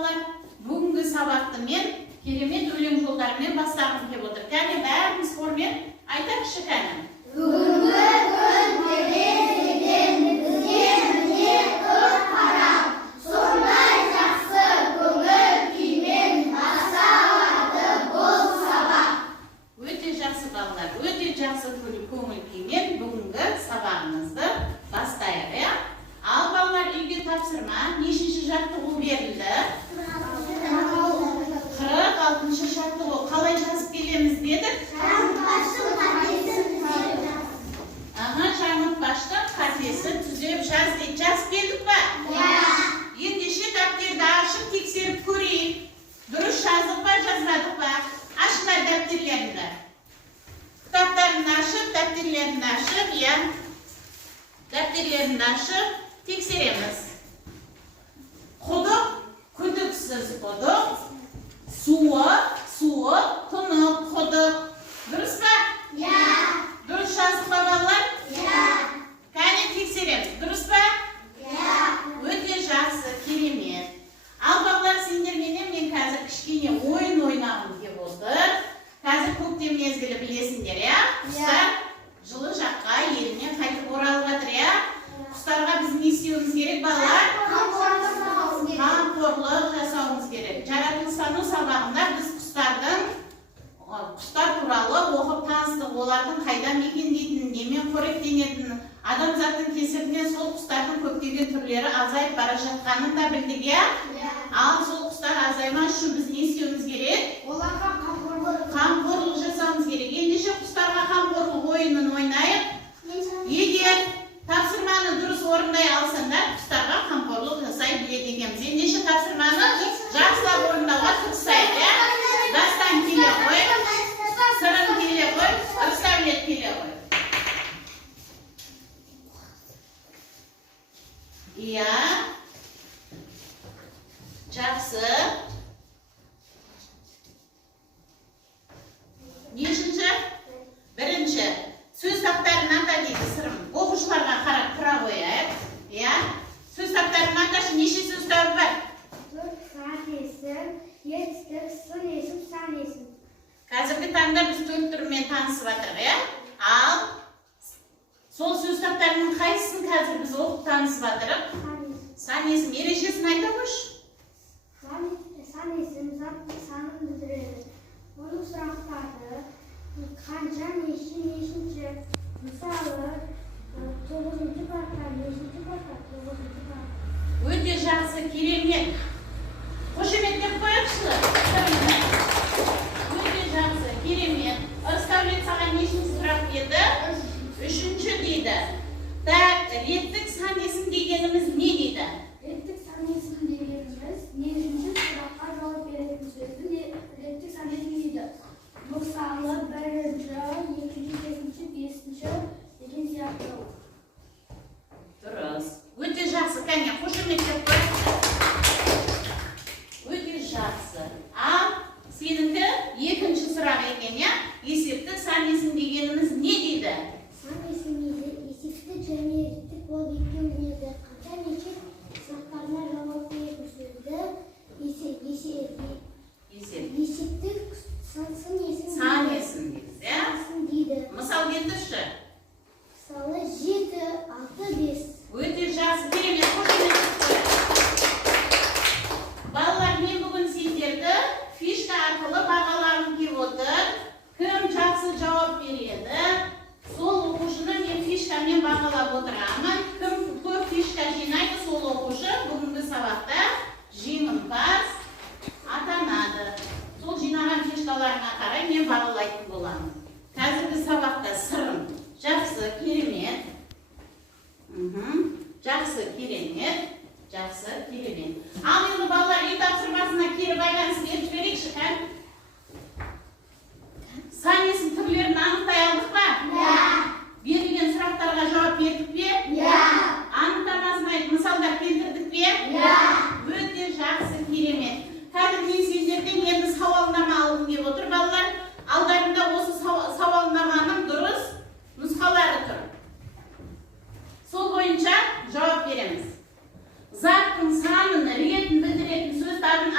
балалар, бүгінгі сабақты мен керемет өлең жолдарымен бастағым келіп отыр. Кәне бәріміз хормен айтайықшы кәне. Бүгінгі күн терезеден бізге міне көк қарап, сондай жақсы көңіл күймен басталады бұл сабақ. Өте жақсы балалар, өте жақсы көңіл күймен бүгінгі сабағымызды бастайық, иә? Ал балалар, үйге тапсырма, нешінші жаттығу берілді? 46-шы жаттығу. Қалай жазып келеміз дедік? Жаңылтпаштың қатесін түзеп жаз дейді. Жазып келдік па? Ендеше дәптерді ашып тексеріп көрейік. Дұрыс жаздық па, жазбадық па? Ашыңдар дәптерлеріңді. Кітаптарыңды ашып, дәптерлеріңді ашып, иә. Дәптерлеріңді ашып тексереміз. Құдық, күдіксіз құдық. Суы, тұнық құдық. Дұрыс па? Дұрыс жаздық па балалар? Кәне тексереміз. Дұрыс па? Өте жақсы, керемет. Ал балалар, сендерменен мен қазір кішкене ойын ойнағым деп отыр. Қазір көктем мезгілі білесіңдер, иә? Құстар жылы жаққа еліне қайтып оралып жатыр, иә? Құстарға біз не істеуіміз керек, балалар? Қамқорлық жасауымыз керек. Жаратылыстану сабағында біз құстар туралы оқып таныстық, олардың қайда мекендейтінін, немен қоректенетінін, адамзаттың кесірінен сол құстардың көптеген түрлері азайып бара жатқанын да білдік, иә? Ал сол құстар азаймас үшін біз не істеуіміз керек? Оларға Қамқорлық жасауымыз керек. Ендеше құстарға қамқорлық ойынын ойнайық. Егер тапсырманы дұрыс орындай алсаңдар, құстарға қамқорлық жасай біледі екенбіз. Ендеше тапсырманы жақсылап орындауға тырысайық, иә? Дастан келе ғой, сырым келе ғой, Ырысдәулет келе ғой. Иә, жақсы. Нешінші? Бірінші. Сөз таптарын ата дейді сырым. Оқушыларға қарап тұра қояйық. Иә? Сөз таптарын аташы, неше сөз табы бар? Сағат есім, етістік, сын есім, сан есім. Қазіргі таңда біз 4 түрмен танысып жатырық, иә? Ал сол сөз таптарының қайсысын қазір біз оқып танысып жатырық? Сан есім. Ережесін айта қойшы. Сан есім заттың санын білдіреді. Оның сұрақтары қанша, неше, нешінші. Мысалы, 9-шы парта, нешінші парта, 9-шы парта. Өте жақсы, керемет. Қошеметтеп қойықшы. Өте жақсы, керемет. Ырысдәулет саған нешінші сұрақ еді? 3-ші дейді. Так, реттік сан есім дегеніміз не дейді? Реттік сан есім дегеніміз нешінші сұраққа жауап беретін сөзді реттік сан есім дейді. Мысалы, 1-ші, 2-ші, 3-ші, 5-ші деген сияқты. Дұрыс. Өте жақсы, кәне, қошеметтеп қойықшы. Өте жақсы. Ал сеніңді 2-ші сұрақ екен, иә? Есептік сан есім дегеніміз не дейді? Сан есім дейді, есептік және реттік болып екеуінеді. Қанша, неше сұрақтарына жауап беретін сөзді есептік сан есім дейді. Мысал келтірші. Мысалы, 7, 6, 5. Өте жақсы, керемет, қошеметтеп қойық. Балалар, мен бүгін сендерді фишка арқылы бағалағым келіп отыр. Кім жақсы жауап береді? Сол оқушыны мен фишкамен бағалап отырамын. Кім көп фишка жинайды, сол оқушы бүгінгі сабақта жеңімпаз атанады. Сол жинаған фишкаларына қарай мен бағалайтын боламын. Қазіргі сабақта сырым. Жақсы, керемет. Жақсы, керемет. Жақсы, керемет. Ал енді балалар, үй тапсырмасына кері байланыс беріп жіберейікші, кән? Сан есім түрлерін анықтай алдық па? Берілген сұрақтарға жауап бердік пе? Анықтамасын айтып, мысалдар келтірдік пе? Өте жақсы, керемет. Қазір мен сендерден енді сауалнама алғым келіп отыр, балалар. Алдарында осы сауалнаманың дұрыс нұсқалары тұр. Сол бойынша жауап береміз. Заттың санын, ретін білдіретін сөздердің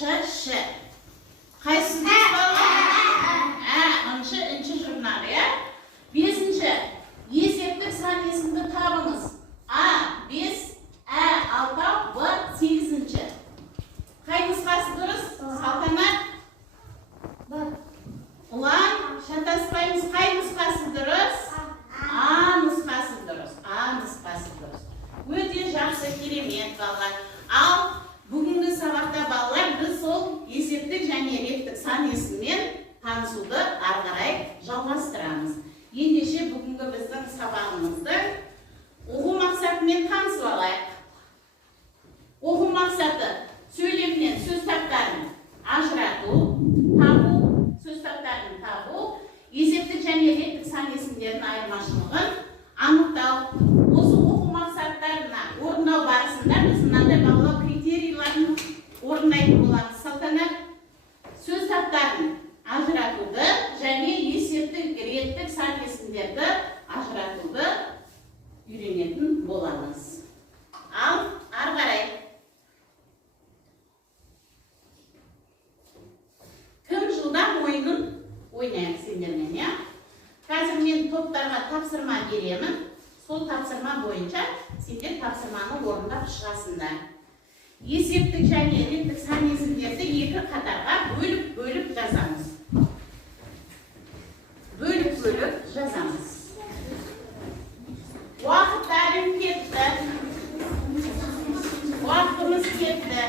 ş. Qaysi inchi jurnali ya. 5. Eseplik saniyasini tabınız. A 5, A 6, B 8. Qay nusxasi durust? Saltanat. Ulan, şantaslayımız qay nusxasi durust? A nusxasi durust. A nusxasi durust. Öte жақсы керемет балалар. Al bugungi sabaqda ballar biz sol eseplik және реттік сан есіммен танысуды ары қарай жалғастырамыз. Ендеше бүгінгі біздің сабағымызды оқу мақсатымен танысып алайық. Оқу мақсаты сөйлемнен сөз таптарын ажырату, табу, сөз таптарын табу, есептік және реттік сан есімдердің айырмашылығын анықтау. Осы оқу мақсаттарына орындау барысында біз мынандай бағалау критерийлерін орындайтын боламыз. Салтанат сөз таптарын ажыратуды және есептік реттік сан есімдерді ажыратуды үйренетін боламыз. Ал ары қарай кім жылдам ойынын ойнайық сендермен, я? Қазір мен топтарға тапсырма беремін. Сол тапсырма бойынша сендер тапсырманы орындап шығасыңдар. Есептік және реттік сан есімдерді екі қатарға бөліп жазамыз. Бөліп жазамыз. Уақыттарым кетті. Уақытымыз кетті.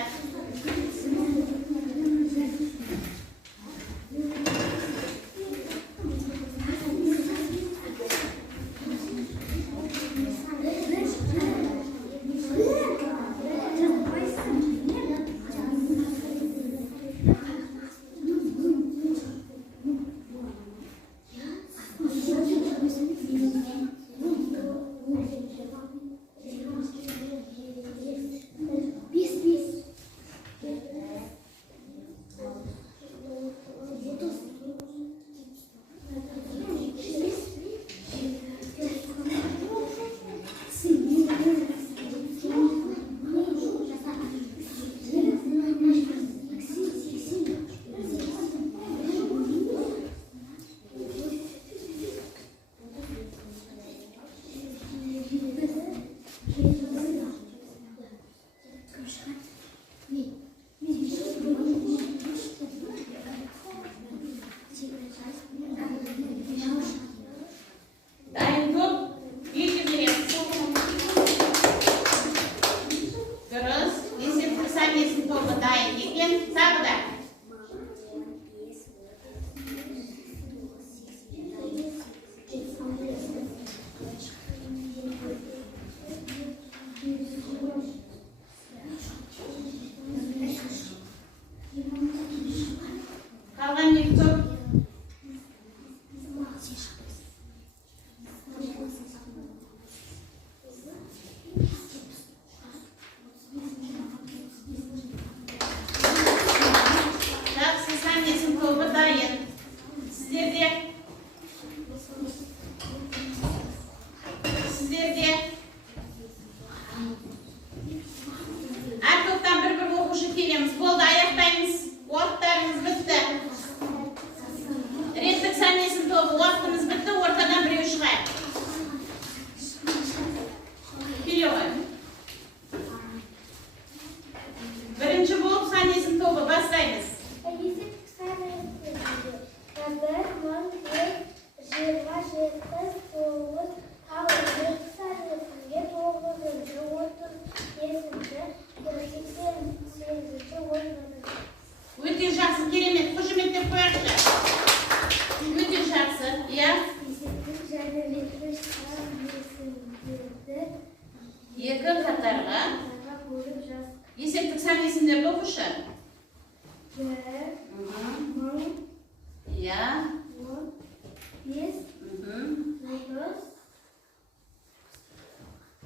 Есептік сан есімдерді оқышы.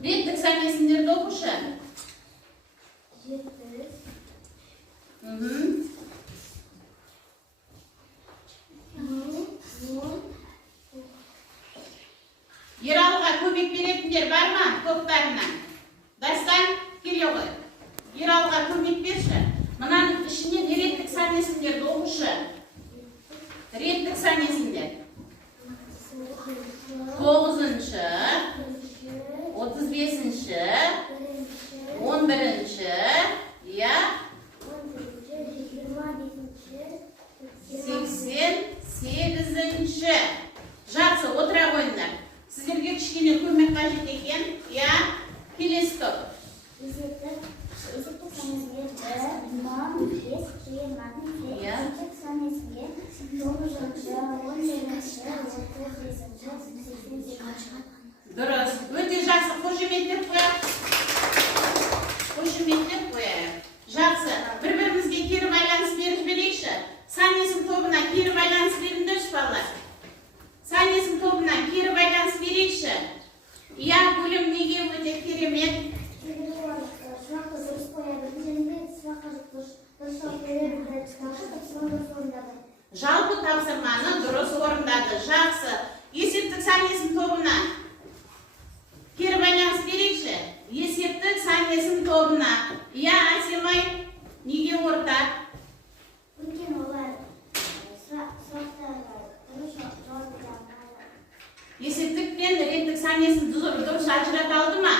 Реттік сан есімдерді оқышы. Ералыға көмек беретіндер бар ма топтарына? Дастан келе ғой. Ералыға көмек берші. Мынаның ішіне оқушы. Реттік санесіндер. 9-шы, 35-ші, 11-ші, я 88-ші. Жақсы, отыра қойыңдар. Сіздерге кішкене көмек қажет екен. Я келесі топ. Есептік санесінде Дұрыс. Өте жақсы. Қошеметтеп қояйық. Қошеметтеп қояйық. Жақсы. Бір-бірімізге кері байланыс беріп жіберейікші. Санесін тобына кері байланыс беріңдерші балалар. Санесін тобына кері байланыс берейікші. Я бөлім неге өте керемет? Сұраққа дұрыс қояды. Және сұраққа дұрыс орындады. Жалпы тапсырманы дұрыс орындады. Жақсы. Есептік санесін тобына кері байланыс берейікші. Есептік санесін тобына. Я, Асемай, неге ортақ? Өйткені олар сұрақтарға дұрыс жауап бере алмайды. Есептік пен реттік санесін дұрыс ажырата алды ма?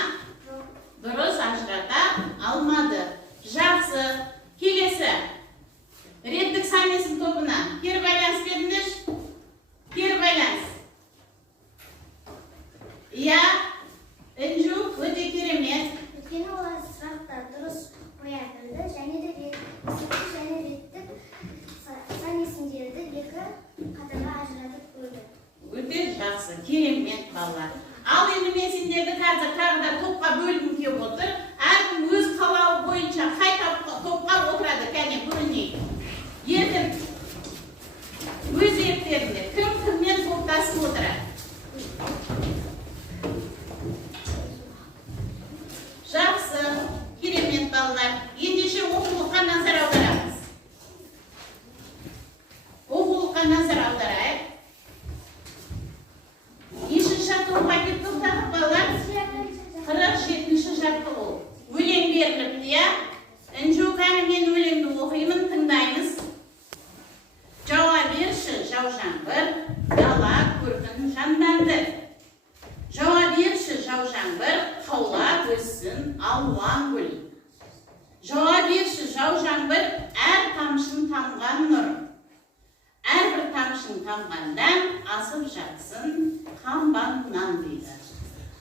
Дұрыс ажырата алмады. Жақсы. Келесі. Реттік санесін тобына кері байланыс беріңдерші. Кері байланыс. Я, Інжу, өте керемет. Өйткені олар сұрақтар дұрыс қоя білді, және де есептік және реттік санесіндерді екі қатарға ажыратып қойды. Өте жақсы, керемет балалар. Ал енді мен сендерді қазір тағы да топқа бөлгім келіп отыр. Әркім өз қалауы бойынша қай топқа отырады, кәне бөлінейік. Еркін. Өз еріктерінде кім кіммен топтасып отырады? Жақсы, керемет балалар. Ендеше оқулыққа назар аударамыз. Оқулыққа назар аударайық. Нешінші топқа кеп тоқтадық балалар? 47-ші жапқы ол. Өлең беріліпті, я? Інжу, кәні мен өлеңді оқимын, тыңдаймыз. Жауа берші, жау жаңбыр, дала көркін жанданды. Жауа берші, жау жаңбыр, қаулап өссін алуан гүл. Жауа берші, жау жаңбыр, әр тамшын тамған нұр. Әрбір тамшын тамғандан асып жатсын қамбаннан дейді.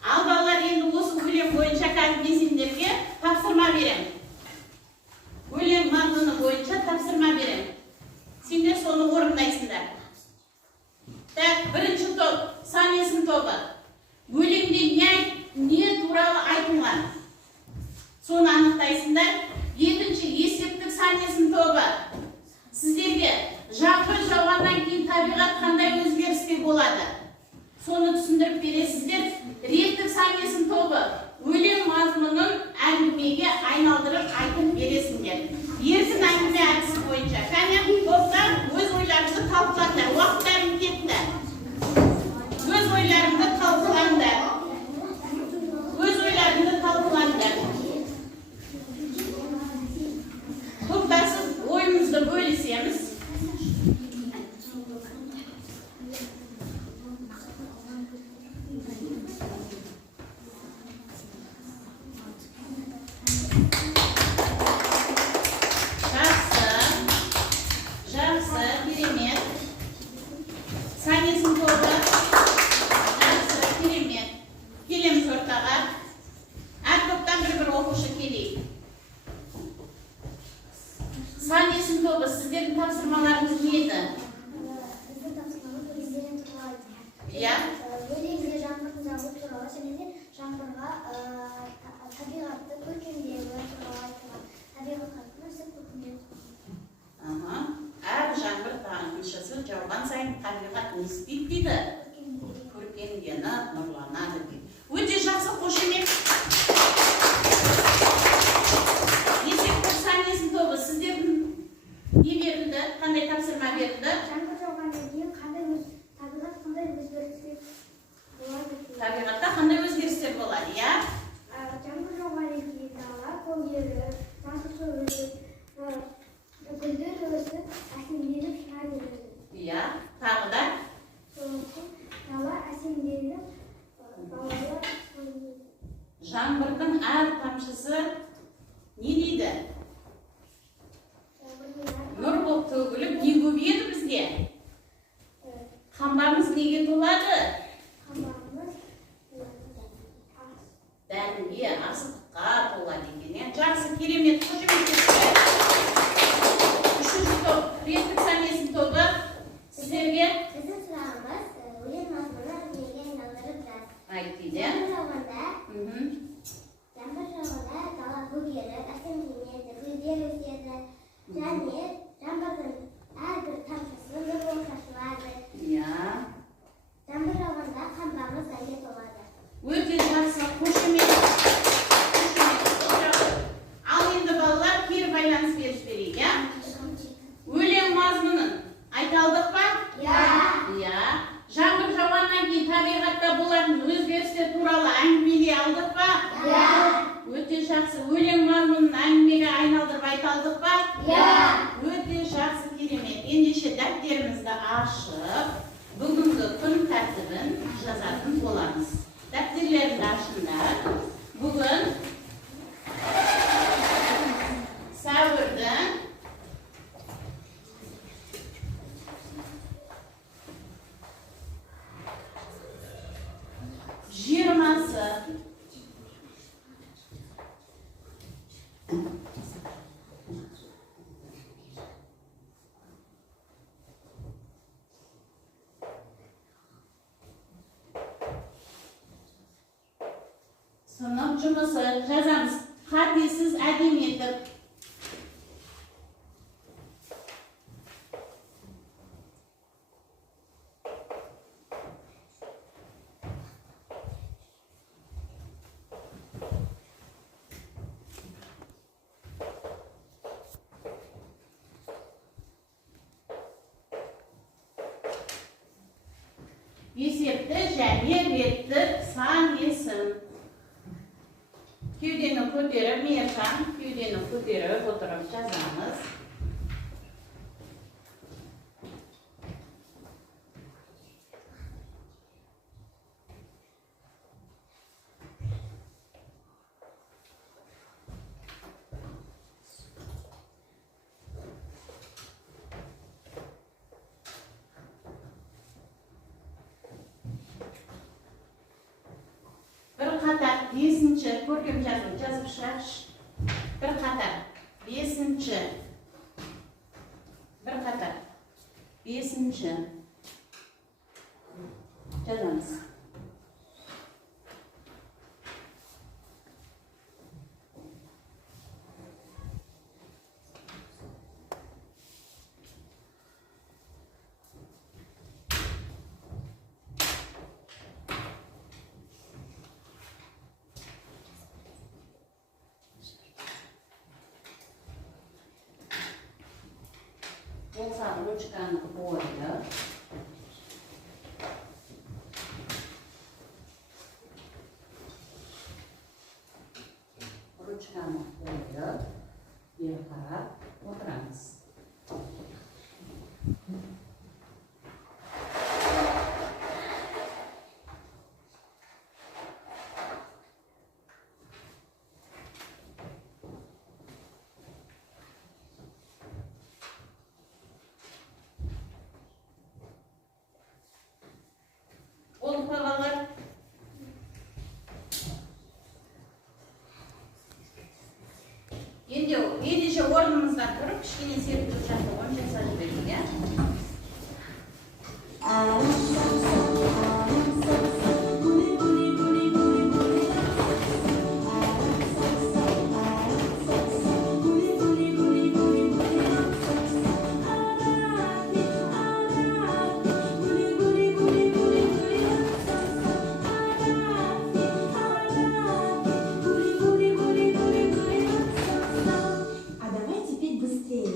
Ал балалар, енді осы өлең бойынша қазір мен сендерге тапсырма берем. Өлең мазмұны бойынша тапсырма берем. Сендер соны орындайсыңдар. Так, бірінші топ, санесін тобы. Өлеңде не туралы айтылған? Соны анықтайсыңдар. Екінші, есептік санесін тобы. Сіздерге жаңбыр жауғаннан кейін табиғат қандай өзгерістер болады? Соны түсіндіріп бересіздер. Реттік санесін тобы. Өлең мазмұнын әңгімеге айналдырып айтып бересіңдер. Еркін әңгіме әдісі бойынша. Кәне, топтар өз ойларыңызды талқылаңдар. Уақыттарың кетті. Өз ойларыңды талқылаңдар. Өз ойларыңды талқылаңдар. Топтасып ойымызды бөлісеміз. Санесін тобы, сіздердің тапсырмаларыңыз не еді? Біздің тапсырмамыз өлеңден туралы. Иә? Өлеңде жаңбырдың жауы туралы, және де жаңбырға табиғатты көркемдеуі туралы айтылған. Табиғатқа нәрсе көркемдеу. Әр жаңбыр тамшысы жауған сайын табиғат не істейді дейді? Көркемдені, нұрланады дейді. Өте жақсы, қошемет. Есептік санесін тобы, сіздердің не берілді? Қандай тапсырма берілді? Жаңбыр жауғаннан кейін табиғат қандай өзгерістер болады? Табиғатта қандай өзгерістер болады, иә? Жаңбыр жауғаннан кейін дала көгеріп, жасыл гүлдер өсіп, әсемденіп Ya, tағы da. Dağlar әсемдері, балалар Жаңбырдың әр тамшысы не дейді? Нұр болып төгіліп, не көбейеді бізге? Қамбамыз неге толады? Дәнге, асылдыққа толады екен. Жақсы, керемет, қошемет етті. Үшінші топ, реттік сәмесін тобы сіздерге Біздің сұрағымыз өлең мазмұны неге айналдырып жаз. айт дейді. Жаңбыр жауғанда дала көгеріп, әсемденеді, гүлдер өседі. Және жаңбырдың әрбір тамшысы нұр болып шашылады. Жаңбыр жауғанда қамбамыз дәнге толады. Өте жақсы, қошемет. Ал енді балалар кері байланыс беріш берейік, я? Өлең мазмұнын айта алдық па? Иә. Жаңбыр жауғаннан кейін табиғатта болатын өзгерістер туралы әңгімелей алдық па? Өте жақсы. Өлең мазмұнын әңгімеге айналдырып айта алдық па? Өте жақсы, керемет. Ендеше дәптерімізді ашып, бүгінгі күн тәртібін жазатын боламыз. Дәптерлерді ашыңдар. Бүгін сәуірдің 20-сы. Сынып жұмысы жазамыз. Қатесіз әдемі етіп. Есепті және реттік сан есім. Кеудені көтеріп, Мейіржан, кеудені көтеріп отырып жазамыз. Bir қатар 5-ші көркем жазып шығаршы. Bir қатар 5-ші. Bir қатар 5-ші. Жазамыз. Болса ручканы қойып. Ручканы қойып, бері қарап отырамыз. Oldu babalar. Ендеше орнымыздан тұрып, кішкене серпіліп жаттығын жасап жіберейік, иә? А давайте петь быстрее.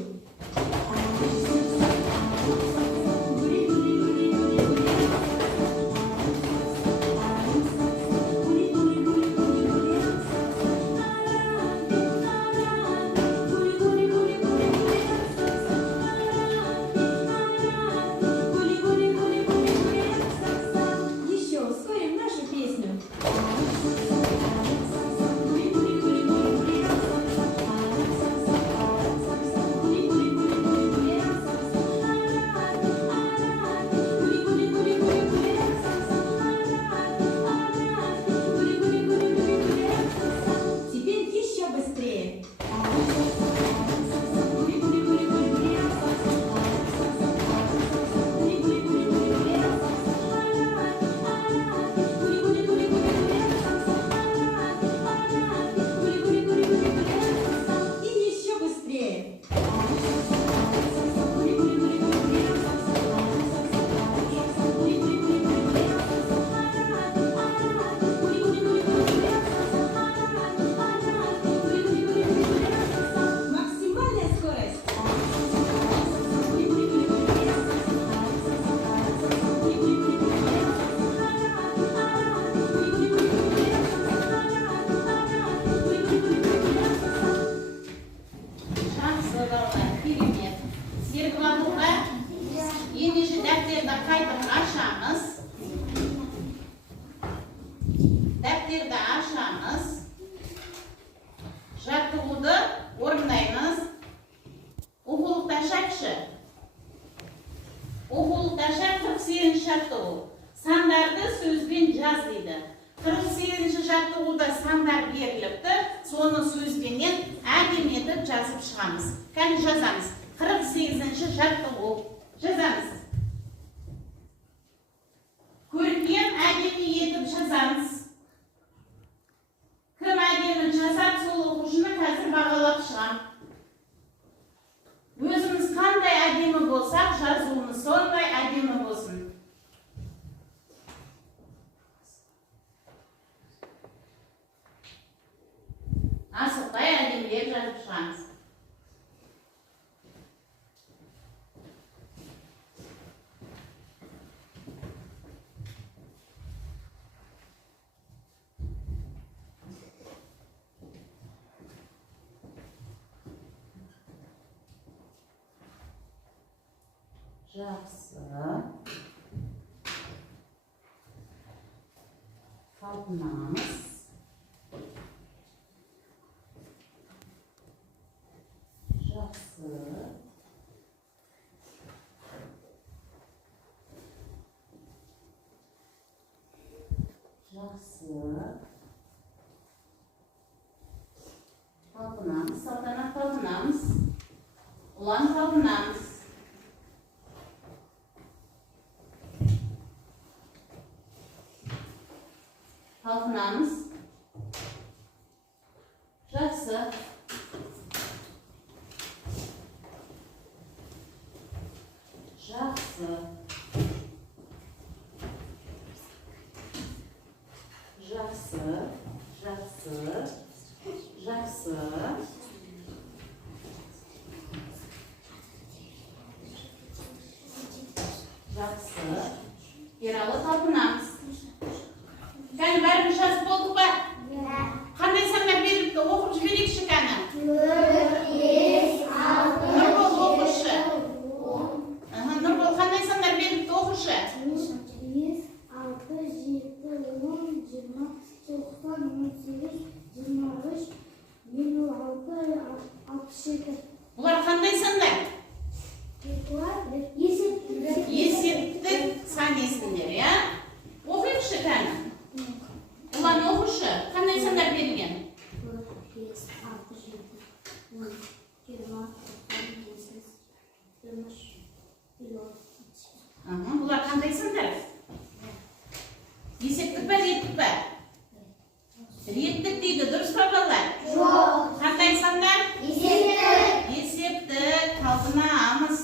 taşakşı. Okul taşak 48 şartı. Sandarda sözben jaz deydi. 48 şartı da sandar berilipti. Sonu sözbenen adem etip жазып шығамыз. Qani жазамыз. 48 şartı o. Жазамыз. Көрген ademi etip жазамыз. Kim ademi жазар, сол оқушыны қазір бағалап шығам. Өзіміз қандай әдемі болсақ, жазуымыз сондай әдемі болсын. Асықпай әдемілеп жазып шығамыз. Жақсы. Талпынамыз. Жақсы. Жақсы. Талпынамыз. Салтанат талпынамыз. Ұлан талпынамыз. Talpınamız. Жақсы. Жақсы. Жақсы. Жақсы. Жақсы. Жақсы. Ералы талпынамыз. Кәні бәрін жазып болдық па? Қандай сандар беріліпті? Оқып жіберейікші кәні? 4, 5, 6, Нұрбол оқышы. Нұрбол қандай сандар беріліпті? Оқышы. 5, 6, 7, 10, 20, 90, 18, 23, 26, 67. Бұлар қандай сандар? Есептік. Есептік сан есімдер, я? Оқиықшы кәні? Ұлан оқышы. Қандай сандар берілген? 4, 5, 6, 7, 10, 20, 30, 23, 24. Бұлар қандай сандар? Есептік па, реттік па? Реттік дейді, дұрыс па балалар? Жоқ. Қандай сандар? Есептік. Есептік, талпынамыз.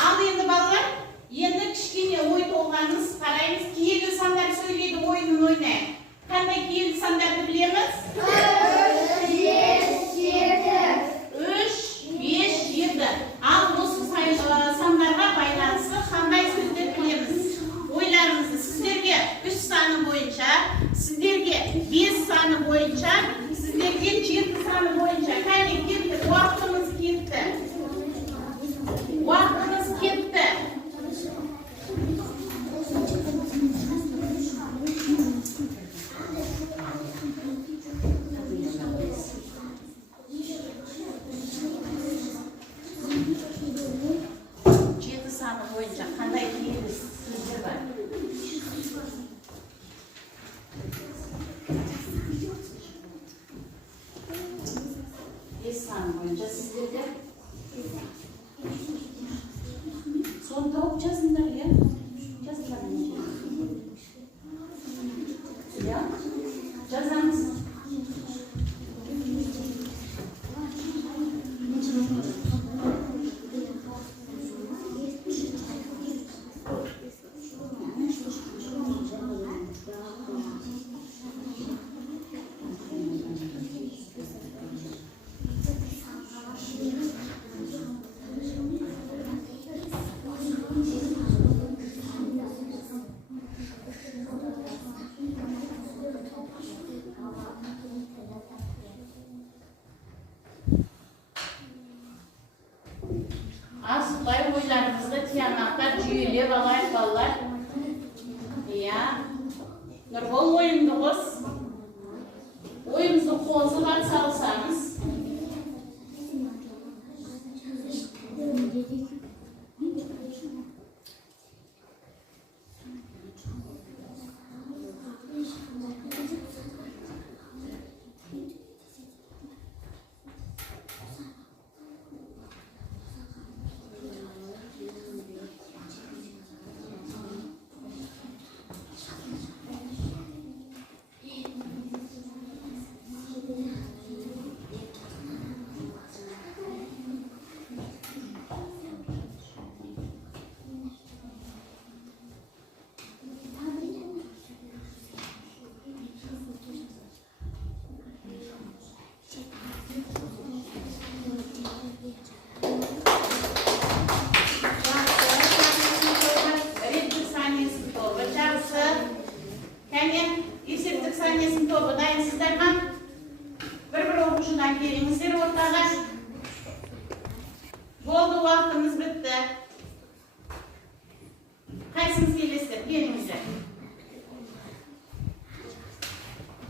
Ал енді балалар, енді кішкене ой толғанымыз қараймыз. Киелі сандар сөйлейді, ойынын ойнайық. Қандай киелі сандарды білеміз? 4, 5, 7. 3, 5, 7. Ал осы сандарға байланысты қандай сөздер білеміз? Ойларыңызды сіздерге 3 саны бойынша, сіздерге 5 саны бойынша, сіздерге 7 саны бойынша. Қане кетті, уақытымыз кетті. Уақытымыз кетті. Жеті саны бойынша қандай киелі сөздер бар? Бес саны бойынша сіздерде соны тауып жазыңдар, я? Жазыңдар. Я? Жазамыз. Asılay oylarımızda tiyanaklar cüyelep alayıp ballar. Ya. Nurgol oyundunuz. Oyumuzu qo'ziga salsangiz. Boldu vaktimiz bitti. Kaysınız gelirse yerinize.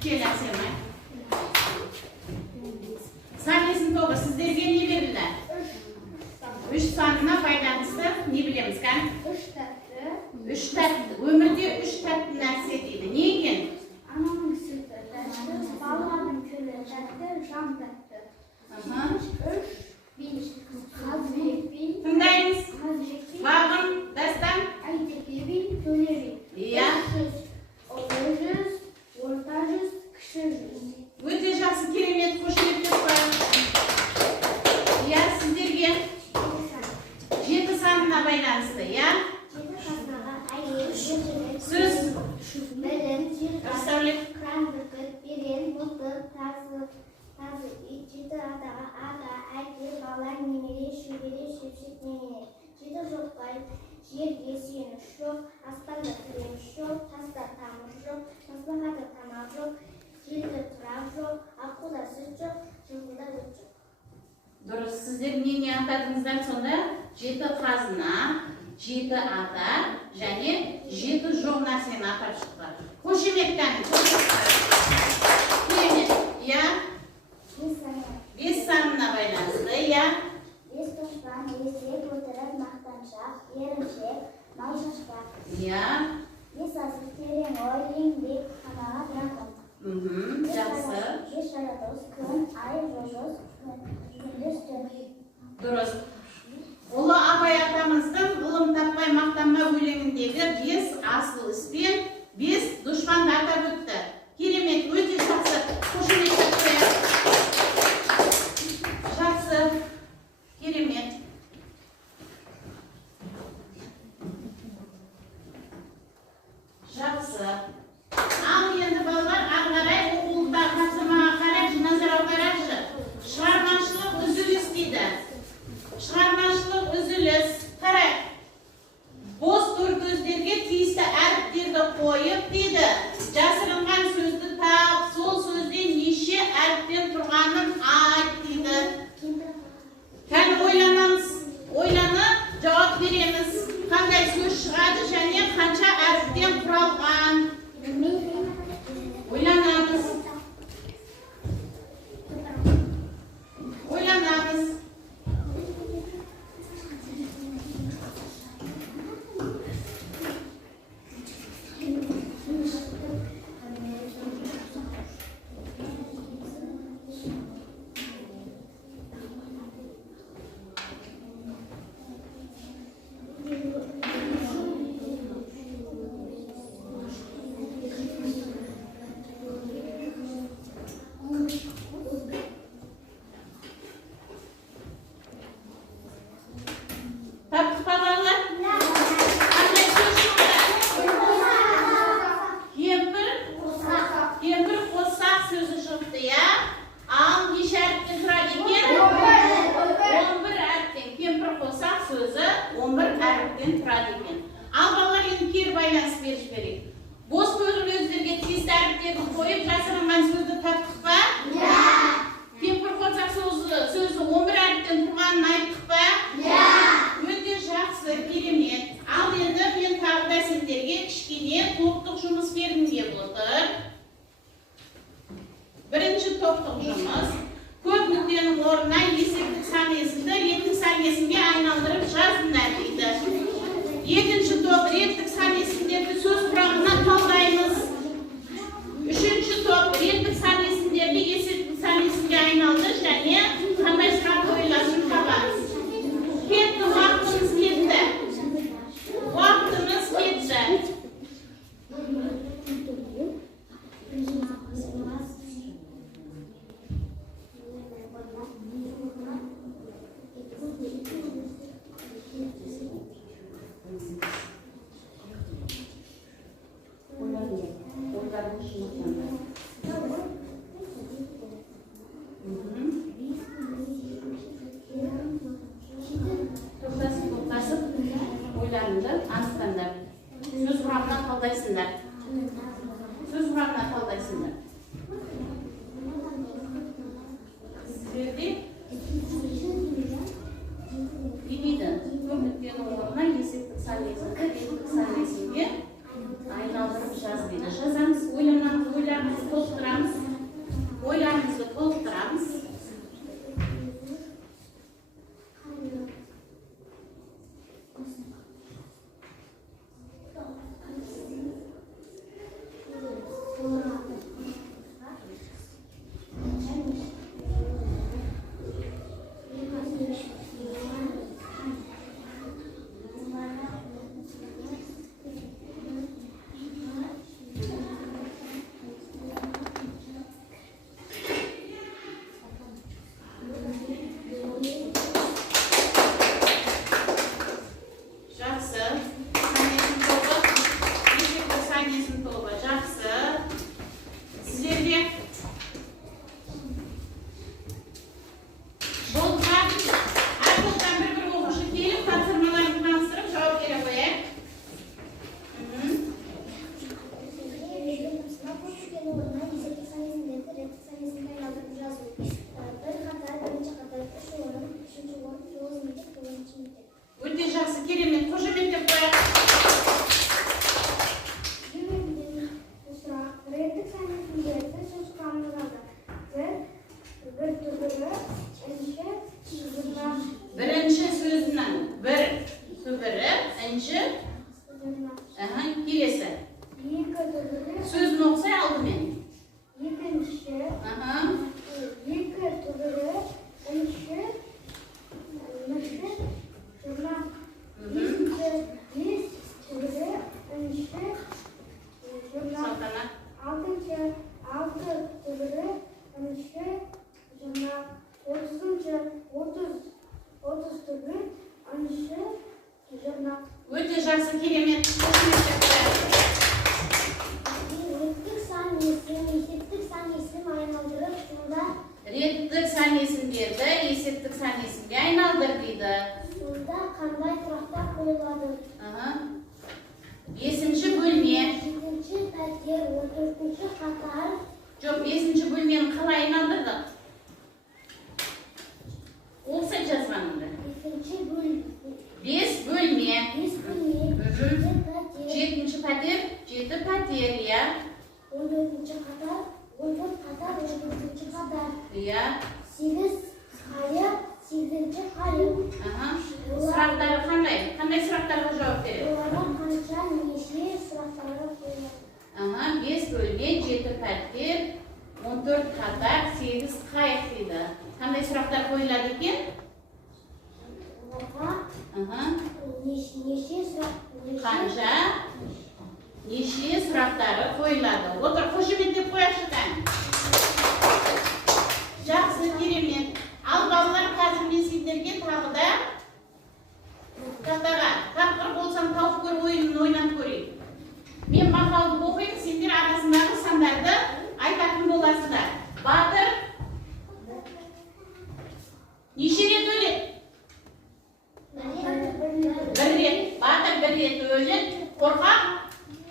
Gelesemay. Saniyesini topa sizlerge ne verirler? 3 saniyena faydalısı ne bilemiz kan? 3 tatlı. Ömürde 3 tatlı narsa deydi. Ne eken? Anamın sütü tatlı, ballarının külü tatlı, jam tatlı. Tındayınız? Bağım, dastan? Ya. Öte жақсы керемет қошеметтер бар. Ya sizlerге 7 sanına байланысты, ya? Söz. Представлю. Жерге сүйеніш жоқ, аспанда тіреніш жоқ, таста тамыр жоқ, тасбақада тамақ жоқ, жерде тұрақ жоқ, аққуда сүт жоқ, жылқыда өт жоқ. Дұрыс, сіздер не атадыңыздар сонда? 7 қазына, 7 ата және 7 жоқ нәрсені атап шықты. Қошеметтен. Керемет, я? 5 санына байланысты, я? 5 тоспан, есек, отырып, мақтаншақ, еріншек, мал шашпақ. Я? 5 асық, терең ой, еңбек, қанағат, рақым. Жақсы. 5 жаратылыс, күн, ай, жұлдыз, күндіз, түн. Дұрыс. Ұлы Абай атамыздың ғылым таппай мақтанма өлеңіндегі 5 асыл іспен 5 дұшпанды атап өтті. Керемет, өте жақсы. Қошемет таппай. Жақсы. Керемет. Жақсы. Ал енді балалар, ары қарай оқулықта тапсырмаға қарай назар аударайықшы. Шығармашылық үзіліс дейді. Шығармашылық үзіліс. Қарай. Бос төркөздерге тиісті әріптерді қойып дейді. Жасырынған сөзді тап, сол сөзде неше әріптен тұрғанын айт дейді. Кәні ойланамыз. Ойланып, жауап береміз. Қандай сөз шығады және қанша әріптен құралған. Ойланамыз. Ойланамыз. Таптық балалар? Қандай сөз шықты? Кемпір қосақ сөзі шықты, я? Ал неше әріптен тұрады екен? 11 әріптен. Кемпір қосақ сөзі 11 әріптен тұрады екен. Ал балалар енді кері байланыс беріш керек. Бос көздерге тиісті әріптерді қойып жасырынған сөзді таптық па? Кемпір қосақ сөзі 11 әріптен тұрғанын айттық па? Өте жақсы, керемет. Ал енді мен тағы да сендерге кішкене топтық жұмыс бергім келіп отыр. Бірінші топтық жұмыс. Көп нүктенің орнына есептік сан есімді ретік сан есімге айналдырып құрамына талдайсыңдар. Сөз құрамына талдайсыңдар. Сіздерде демейді. Көміктен орнына есептік сан есімді, реттік сан есімге айналдырып жаз дейді. Жазамыз, ойларымызды толықтырамыз. Ойларымызды толықтырамыз. Өте жақсы, керемет, қошемет деп қояйық. Реттік сан есімдерді сөз құрамына бір түбірі, Бірінші сөзінің бір түбірі, келесі. екі түбірі, Сөзін оқысай алдымен. екінші, екі түбірі, бес түбірі, Салтанат. алты түбірі, отыз түбірі, Өте жақсы, керемет, қошемет деп қояйық. реттік сан есім, есептік сан есім айналдырып сонда есімдерді есептік сан есімге айналдыр дейді. сонда қандай сұрақтар қойылады? Бесінші бөлме. Жетінші пәтер, 14-ші қатар. Жоқ, бесінші бөлмені қалай айналдырдық? Оқысай жазғанымды. Бесінші бөлме. Бес бөлме. Жеті пәтер. Жетінші пәтер, жеті пәтер, иә. 14-ші қатар, 14 қатар, 14-ші қатар. Иә. 8 қайық, 8-ші қайық. Сұрақтары қандай? Қандай сұрақтарға жауап береді? Оларға қанша, неше сұрақтары қойылады? Бес бөлме, жеті пәтер, 14 қатар, 8 қайық дейді. Қандай сұрақтар қойылады екен? Оларға неше Қанша, неше сұрақтары қойылады. Отыр, қошемет деп қояшы кән. Жақсы, керемет. Ал балалар, қазір мен сендерге тағы да тақтаға тапқыр болсам тауып көр ойынын ойнап көрейін. Мен мақалды оқимын, сендер арасындағы сандарды айтатын боласыздар. Батыр неше рет өледі? Бір рет. Батыр бір рет өледі. Қорқақ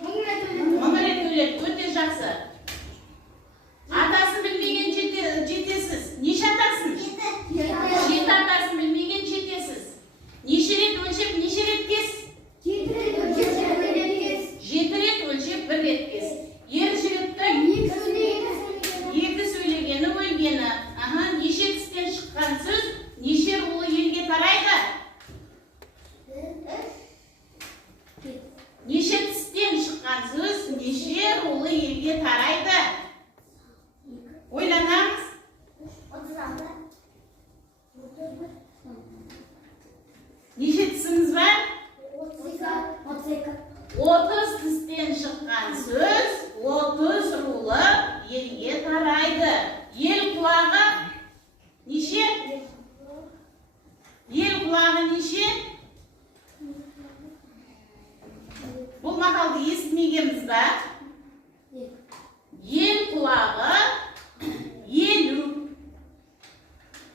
1000 рет өледі. Өте жақсы. Атасын білмеген жетесіз. Неше атасын? Жеті атасын білмеген жетесіз. Неше рет өлшеп, неше рет кес? 7 рет өлшеп, 1 рет кес. Ер жігітті 2 сөйлегені өлгені. Неше тістен шыққан сөз, неше рулы елге тарайды? Неше тістен шыққан сөз, неше рулы елге тарайды? Ойланамыз. 36. Неше тісіміз бар? 32. 30 тістен шыққан сөз, 30 рулы елге тарайды. Ел құлағы неше? Ел құлағы неше? Бұл мақалды естімегенбіз ба? Ел құлағы 50.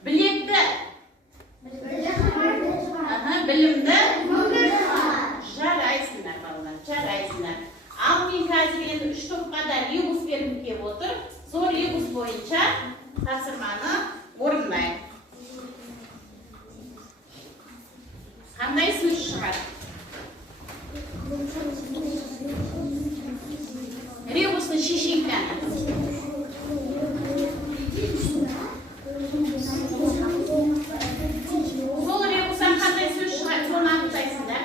Білекті? Білімді? Жарайсыңдар балалар, жарайсыңдар. hozir endi 3 to'pga da rebus bergim kelib o'tir. Zo'r rebus bo'yicha topshirmani o'rindang. Qanday so'z chiqadi? Rebusni shishingdan. Sol rebusdan qanday so'z chiqadi? So'ni aniqlaysizlar.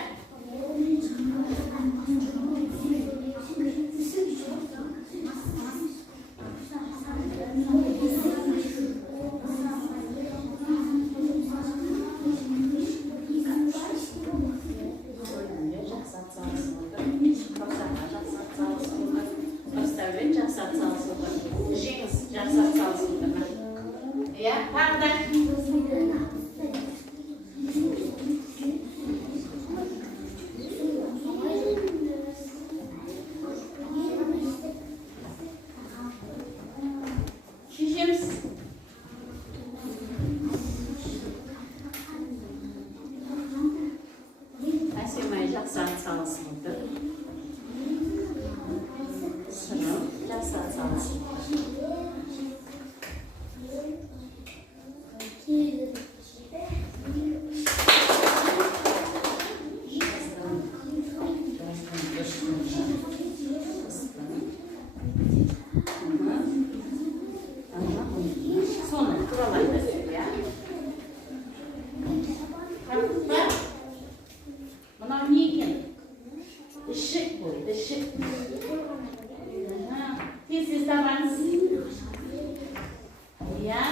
Ya, pardon. Şişemiz. Aşamayacak saat sağlasındır. Sınıf, saat sağlasındır. Sonra buralarda ya. Bak. Bunlar ne ekan? Işık bu, ışık. Tez davranız. Ya.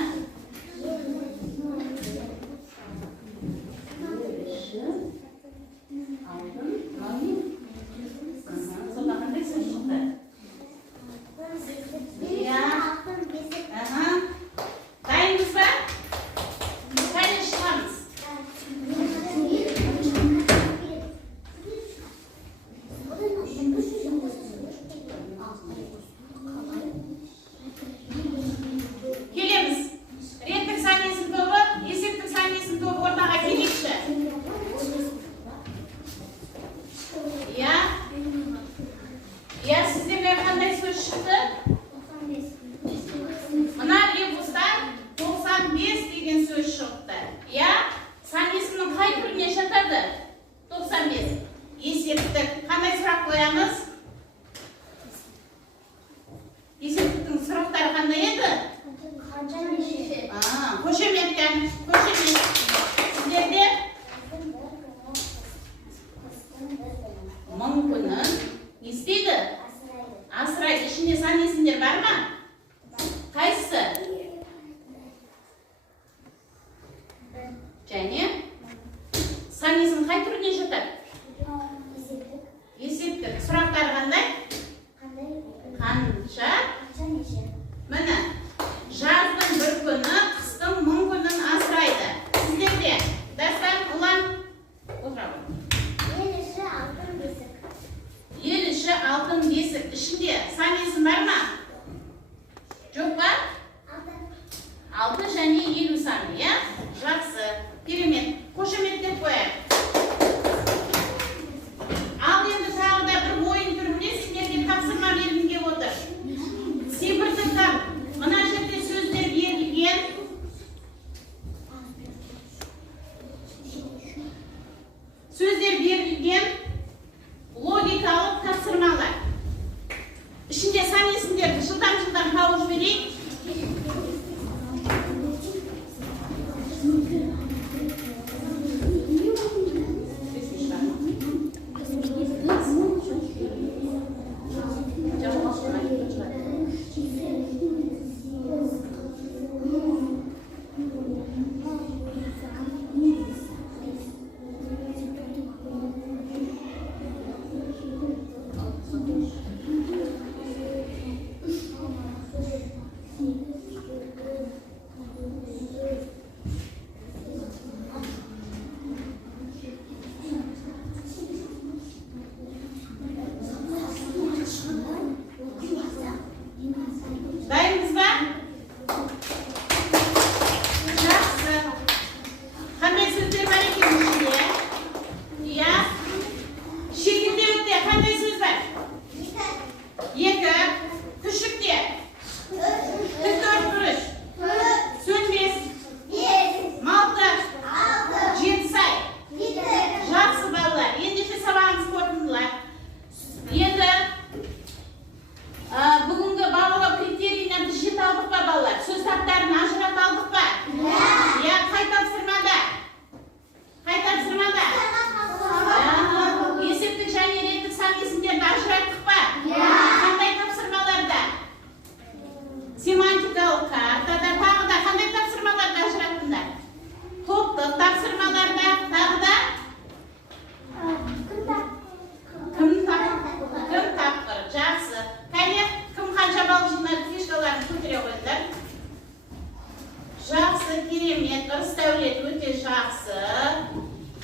Жақсы, керемет, Ырысдәулет өте жақсы,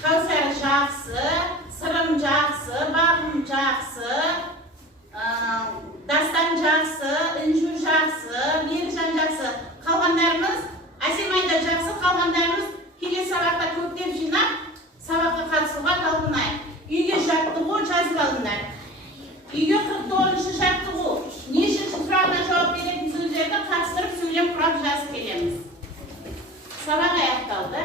Кәусар жақсы, Сырым жақсы, Бағым жақсы, Дастан жақсы, Інжу жақсы, Беріжан жақсы. Қалғандарымыз, Әсемайда жақсы, қалғандарымыз келесі сабақта көптеп жинап, сабаққа қатысуға талпынайық. Үйге жаттығу жазып алыңдар. Үйге 49-шы жаттығу, нешінші сұрағына жауап беретін сөздерді қатыстырып сөйлем құрап жазып келеміз. Сабақ аяқталды.